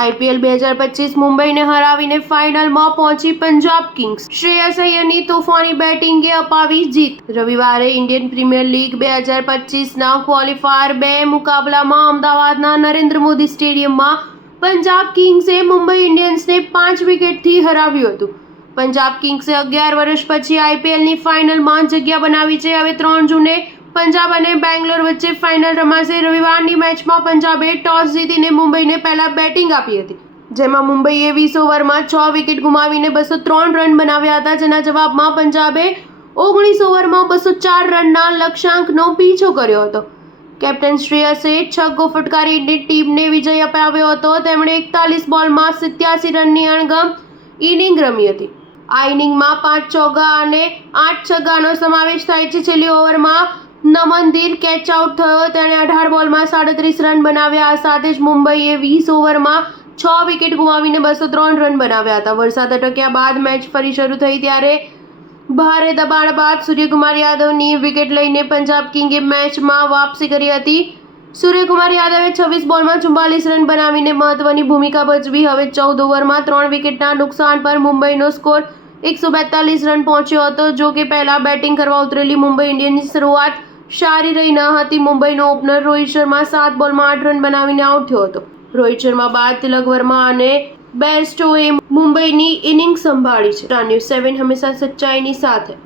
IPL 2025 મુંબઈને હરાવીને ફાઇનલમાં પહોંચી પંજાબ કિંગ્સ. શ્રેયસ અય્યરની તોફાની બેટિંગે અપાવી જીત. રવિવારે ઇન્ડિયન પ્રીમિયર લીગ 2025ના ક્વોલિફાયર 2 મુકાબલામાં અમદાવાદના નરેન્દ્ર મોદી સ્ટેડિયમમાં પંજાબ કિંગ્સે મુંબઈ ઇન્ડિયન્સને 5 વિકેટથી હરાવ્યું હતું. પંજાબ કિંગ્સે 11 વર્ષ પછી આઈપીએલની ફાઇનલમાં જગ્યા બનાવી છે. હવે 3 જૂને પંજાબ અને બેંગ્લોર વચ્ચે ફાઇનલ રમાશે. રવિવારની મેચમાં પંજાબે ટોસ જીતીને મુંબઈને પહેલા બેટિંગ આપી હતી, જેમાં મુંબઈએ 20 ઓવરમાં 6 વિકેટ ગુમાવીને 203 રન બનાવ્યા હતા. જેના જવાબમાં પંજાબે 19 ઓવરમાં 204 રનના લક્ષ્યાંકનો પીછો કર્યો હતો. કેપ્ટન શ્રેયસે છગ્ગો ફટકારીને ટીમને વિજય અપાવ્યો હતો. તેમણે 41 બોલમાં 87 રનની અણગમ ઇનિંગ રમી હતી. આ ઇનિંગમાં 5 ચોગ્ગા અને 8 છગ્ગાનો સમાવેશ થાય છે. છેલ્લી ઓવરમાં નમનદીર કેચ આઉટ થયો. તેણે 18 બોલમાં 37 રન બનાવ્યા. આ સાથે જ મુંબઈએ 20 ઓવરમાં 6 વિકેટ ગુમાવીને 203 રન બનાવ્યા હતા. વરસાદ અટક્યા બાદ મેચ ફરી શરૂ થઈ ત્યારે ભારે દબાણ બાદ સૂર્યકુમાર યાદવની વિકેટ લઈને પંજાબ કિંગે મેચમાં વાપસી કરી હતી. સૂર્યકુમાર યાદવે 26 બોલમાં 44 રન બનાવીને મહત્વની ભૂમિકા ભજવી. હવે 14 ઓવરમાં 3 વિકેટના નુકસાન પર મુંબઈનો સ્કોર 142 રન પહોંચ્યો હતો. જો કે પહેલા બેટિંગ કરવા ઉતરેલી મુંબઈ ઇન્ડિયન્સની શરૂઆત સારી રહી ન હતી. મુંબઈનો ઓપનર રોહિત શર્મા 7 બોલમાં 8 રન બનાવીને આઉટ થયો હતો. રોહિત શર્મા બાદ તિલક વર્મા અને બેરસ્ટોએ મુંબઈની ઇનિંગ સંભાળી છે. ન્યૂઝ 7 હંમેશા સચ્ચાઈની સાથે.